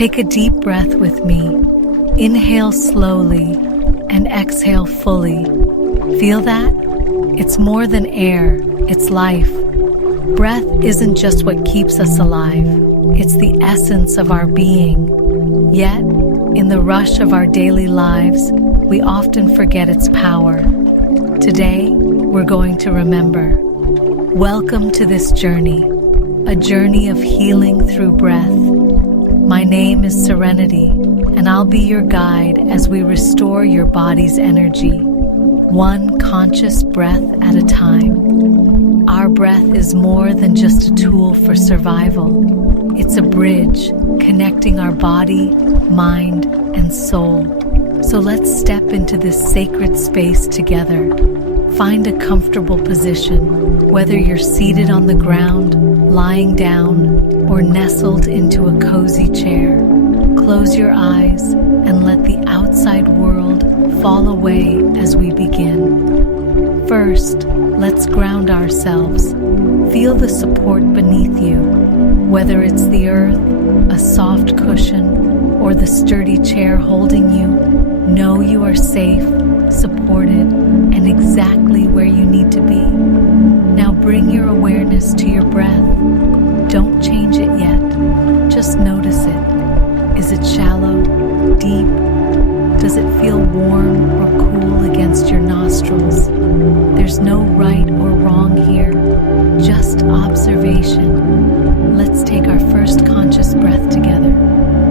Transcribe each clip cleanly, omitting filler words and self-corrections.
Take a deep breath with me. Inhale slowly and exhale fully. Feel that? It's more than air, it's life. Breath isn't just what keeps us alive, it's the essence of our being. Yet, in the rush of our daily lives, we often forget its power. Today, we're going to remember. Welcome to this journey, a journey of healing through breath. My name is Serenity, and I'll be your guide as we restore your body's energy, one conscious breath at a time. Our breath is more than just a tool for survival. It's a bridge connecting our body, mind, and soul. So let's step into this sacred space together. Find a comfortable position, whether you're seated on the ground, lying down, or nestled into a cozy chair. Close your eyes and let the outside world fall away as we begin. First, let's ground ourselves. Feel the support beneath you. Whether it's the earth, a soft cushion, or the sturdy chair holding you, know you are safe, supported, and exactly where you need to be. Now bring your awareness to your breath. Don't change it yet. Just notice it. Is it shallow, deep? Does it feel warm or cool against your nostrils? There's no right or wrong here, just observation. Let's take our first conscious breath together.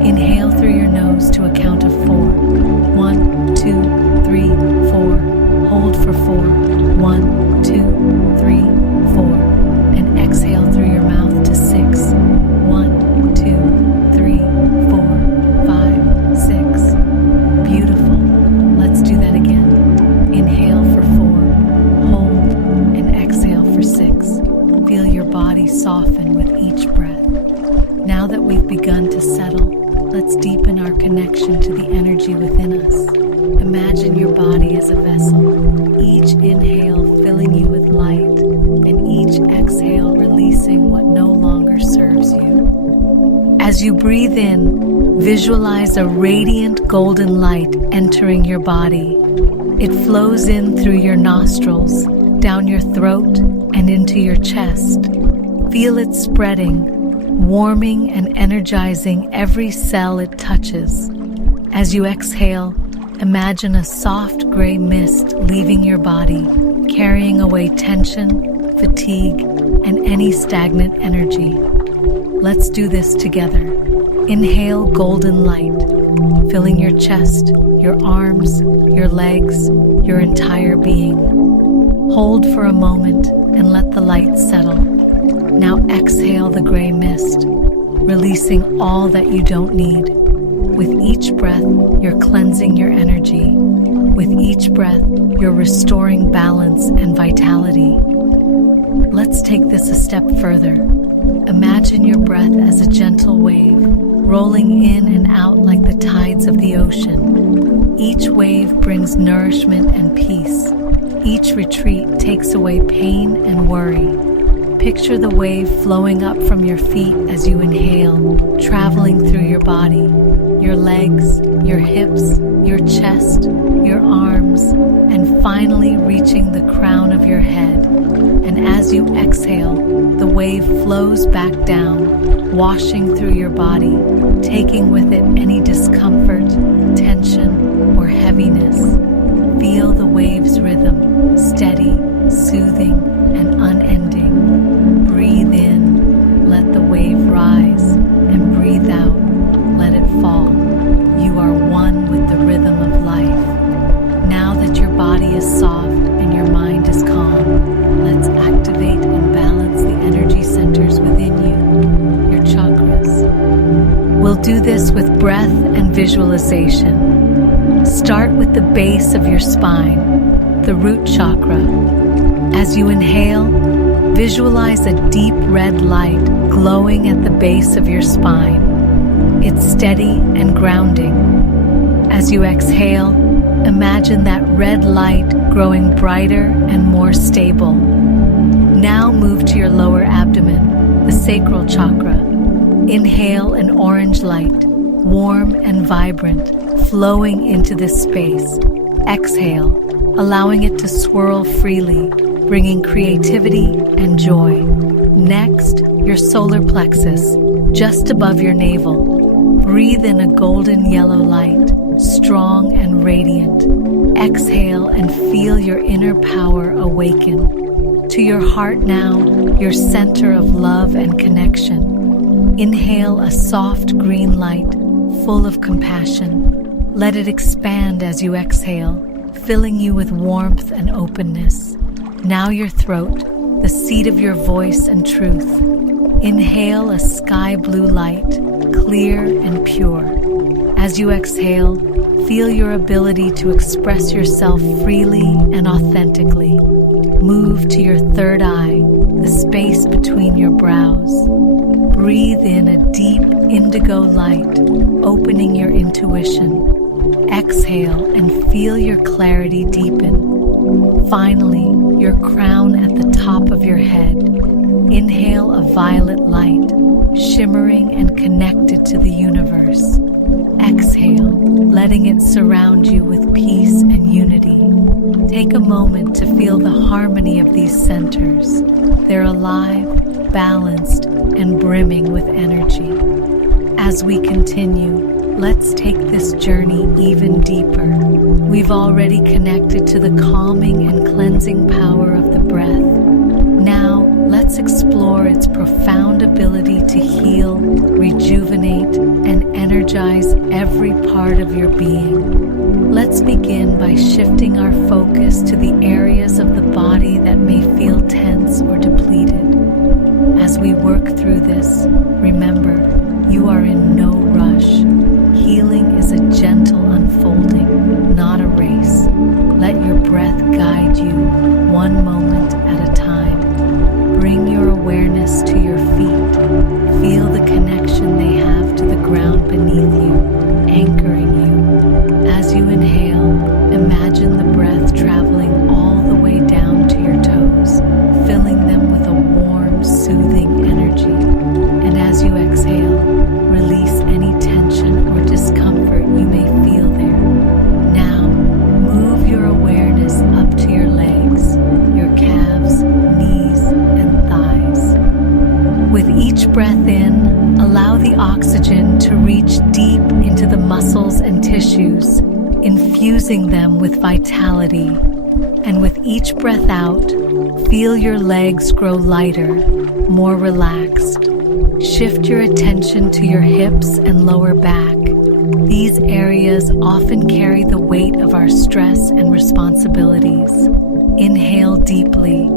Inhale through your nose to a count of 4. 1, 2, 3, 4. Hold for 4. 1, 2, 3, 4. And exhale through your mouth to 6. 1, 2, 3, 4, 5, 6. Beautiful. Let's do that again. Inhale for 4. Hold and exhale for 6. Feel your body soften with each breath. Now that we've begun to settle, let's deepen our connection to the energy within us. Imagine your body as a vessel, each inhale filling you with light, and each exhale releasing what no longer serves you. As you breathe in, visualize a radiant golden light entering your body. It flows in through your nostrils, down your throat, and into your chest. Feel it spreading, warming and energizing every cell it touches. As you exhale, imagine a soft gray mist leaving your body, carrying away tension, fatigue, and any stagnant energy. Let's do this together. Inhale golden light, filling your chest, your arms, your legs, your entire being. Hold for a moment and let the light settle. Now exhale the gray mist, releasing all that you don't need. With each breath, you're cleansing your energy. With each breath, you're restoring balance and vitality. Let's take this a step further. Imagine your breath as a gentle wave, rolling in and out like the tides of the ocean. Each wave brings nourishment and peace. Each retreat takes away pain and worry. Picture the wave flowing up from your feet as you inhale, traveling through your body, your legs, your hips, your chest, your arms, and finally reaching the crown of your head. And as you exhale, the wave flows back down, washing through your body, taking with it any discomfort, tension, or heaviness. Feel the wave's rhythm, steady, soothing, and unending. Breathe in, let the wave rise, and breathe out, let it fall. You are one with the rhythm of life. Now that your body is soft and your mind is calm, let's activate and balance the energy centers within you, your chakras. We'll do this with breath and visualization. Start with the base of your spine, the root chakra. As you inhale, visualize a deep red light glowing at the base of your spine. It's steady and grounding. As you exhale, imagine that red light growing brighter and more stable. Now move to your lower abdomen, the sacral chakra. Inhale an orange light, warm and vibrant, flowing into this space. Exhale, allowing it to swirl freely, bringing creativity and joy. Next, your solar plexus, just above your navel. Breathe in a golden yellow light, strong and radiant. Exhale and feel your inner power awaken. To your heart now, your center of love and connection. Inhale a soft green light, full of compassion. Let it expand as you exhale, filling you with warmth and openness. Now your throat, the seat of your voice and truth. Inhale a sky blue light, clear and pure. As you exhale, feel your ability to express yourself freely and authentically. Move to your third eye, the space between your brows. Breathe in a deep indigo light, opening your intuition. Exhale and feel your clarity deepen. Finally, your crown at the top of your head. Inhale a violet light, shimmering and connected to the universe. Exhale, letting it surround you with peace and unity. Take a moment to feel the harmony of these centers. They're alive, balanced, and brimming with energy. As we continue, let's take this journey even deeper. We've already connected to the calming and cleansing power of the breath. Now, let's explore its profound ability to heal, rejuvenate, and energize every part of your being. Let's begin by shifting our focus to the areas of the body that may feel tense or depleted. As we work through this, remember, you are in no rush. Healing is a gentle unfolding, not a race. Let your breath guide you, one moment at a time. Bring your awareness to your feet. Feel the connection they have to the ground beneath you, anchoring you. As you inhale, imagine the breath traveling all the way down to your toes, filling them with a warm, soothing energy. And as you exhale, release any tension or discomfort you may feel there. Now, move your awareness up to your legs, your calves, knees, and thighs. With each breath in, allow the oxygen to reach deep into the muscles and tissues, infusing them with vitality. And with each breath out, feel your legs grow lighter, more relaxed. Shift your attention to your hips and lower back. These areas often carry the weight of our stress and responsibilities. Inhale deeply,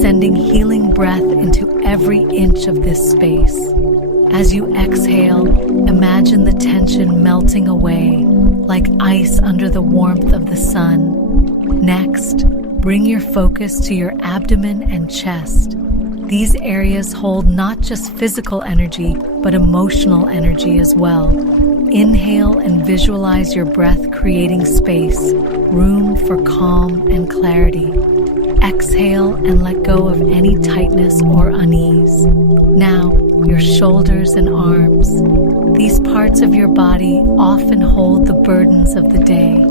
sending healing breath into every inch of this space. As you exhale, imagine the tension melting away, like ice under the warmth of the sun. Next, bring your focus to your abdomen and chest. These areas hold not just physical energy, but emotional energy as well. Inhale and visualize your breath creating space, room for calm and clarity. Exhale and let go of any tightness or unease. Now, your shoulders and arms. These parts of your body often hold the burdens of the day.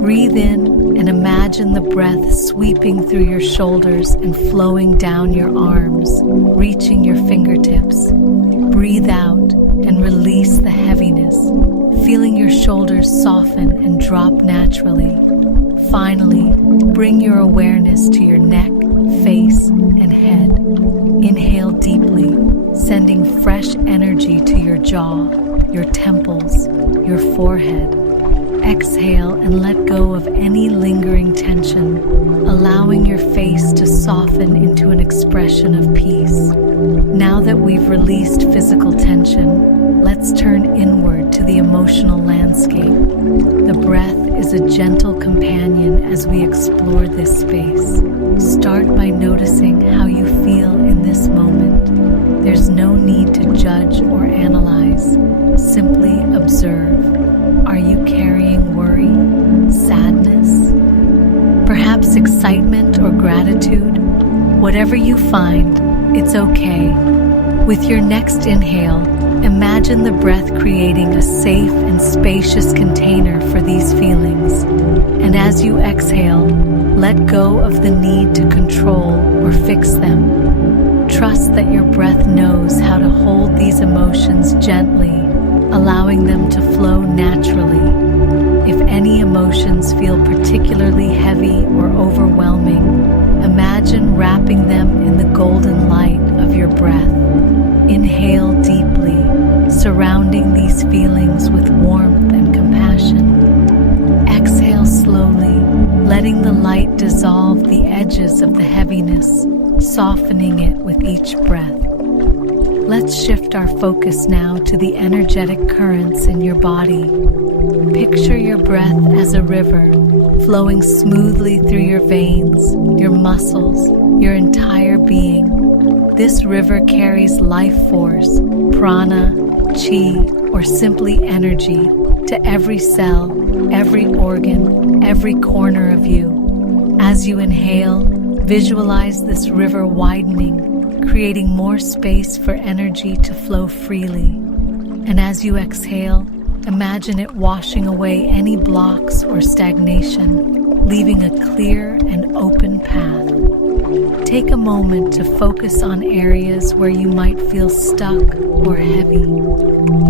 Breathe in and imagine the breath sweeping through your shoulders and flowing down your arms, reaching your fingertips. Breathe out and release the heaviness, feeling your shoulders soften and drop naturally. Finally, bring your awareness to your neck, face, and head. Inhale deeply, sending fresh energy to your jaw, your temples, your forehead. Exhale and let go of any lingering tension, allowing your face to soften into an expression of peace. Now that we've released physical tension, let's turn inward to the emotional landscape. The breath is a gentle companion as we explore this space. Start by noticing how you feel in this moment. There's no need to judge or analyze. Simply observe. Are you carrying worry, sadness, perhaps excitement or gratitude? Whatever you find, it's okay. With your next inhale, Imagine the breath creating a safe and spacious container for these feelings. And as you exhale, let go of the need to control or fix them. Trust that your breath knows how to hold these emotions gently, allowing them to flow naturally. If any emotions feel particularly heavy or overwhelming, imagine wrapping them in the golden light of your breath. Inhale deeply, surrounding these feelings with warmth and compassion. Exhale slowly, letting the light dissolve the edges of the heaviness, softening it with each breath. Let's shift our focus now to the energetic currents in your body. Picture your breath as a river, flowing smoothly through your veins, your muscles, your entire being. This river carries life force, prana, chi, or simply energy to every cell, every organ, every corner of you. As you inhale, visualize this river widening, creating more space for energy to flow freely. And as you exhale, imagine it washing away any blocks or stagnation, leaving a clear and open path. Take a moment to focus on areas where you might feel stuck or heavy.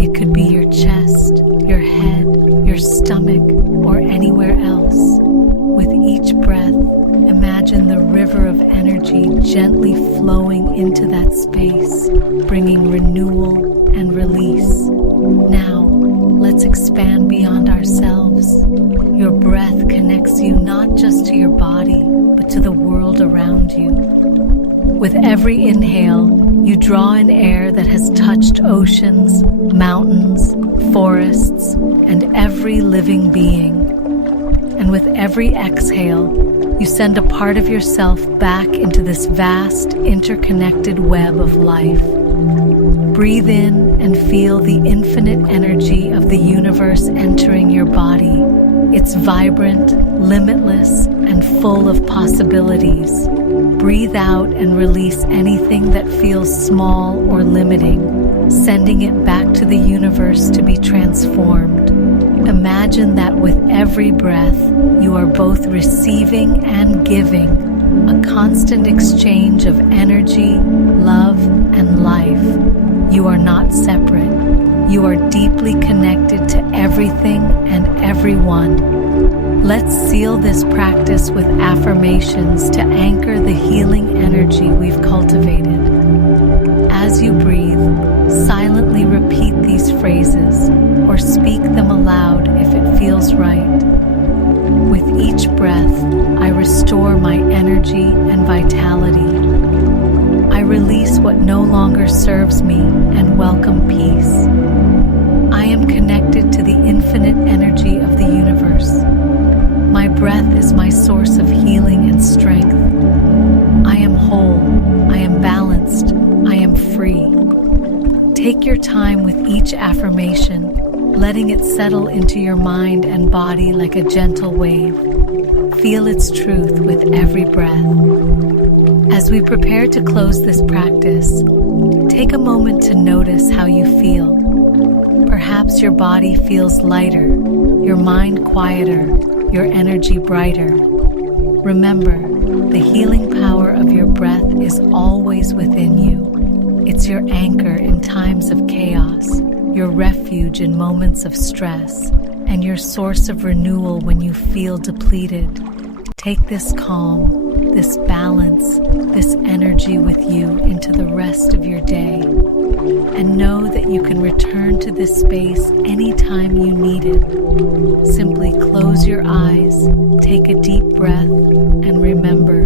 It could be your chest, your head, your stomach, or anywhere else. With each breath, imagine the river of energy gently flowing into that space, bringing renewal and release. Now, let's expand beyond ourselves. Your breath connects you not just to your body, but to the world around you. With every inhale, you draw in air that has touched oceans, mountains, forests, and every living being. And with every exhale, you send a part of yourself back into this vast, interconnected web of life. Breathe in and feel the infinite energy of the universe entering your body. It's vibrant, limitless, and full of possibilities. Breathe out and release anything that feels small or limiting, sending it back to the universe to be transformed. Imagine that with every breath, you are both receiving and giving, a constant exchange of energy, love, and life. You are not separate. You are deeply connected to everything and everyone. Let's seal this practice with affirmations to anchor the healing energy we've cultivated. As you breathe, silently repeat these phrases or speak them aloud if it feels right. With each breath, I restore my energy and vitality. I release what no longer serves me and welcome peace. I am connected to the infinite energy of the universe. My breath is my source of healing and strength. I am whole. I am balanced. I am free. Take your time with each affirmation, letting it settle into your mind and body like a gentle wave. Feel its truth with every breath. As we prepare to close this practice, take a moment to notice how you feel. Perhaps your body feels lighter, your mind quieter, your energy brighter. Remember, the healing power of your breath is always within you. It's your anchor in times of chaos, your refuge in moments of stress, and your source of renewal when you feel depleted. Take this calm, this balance, this energy with you into the rest of your day. And know that you can return to this space anytime you need it. Simply close your eyes, take a deep breath, and remember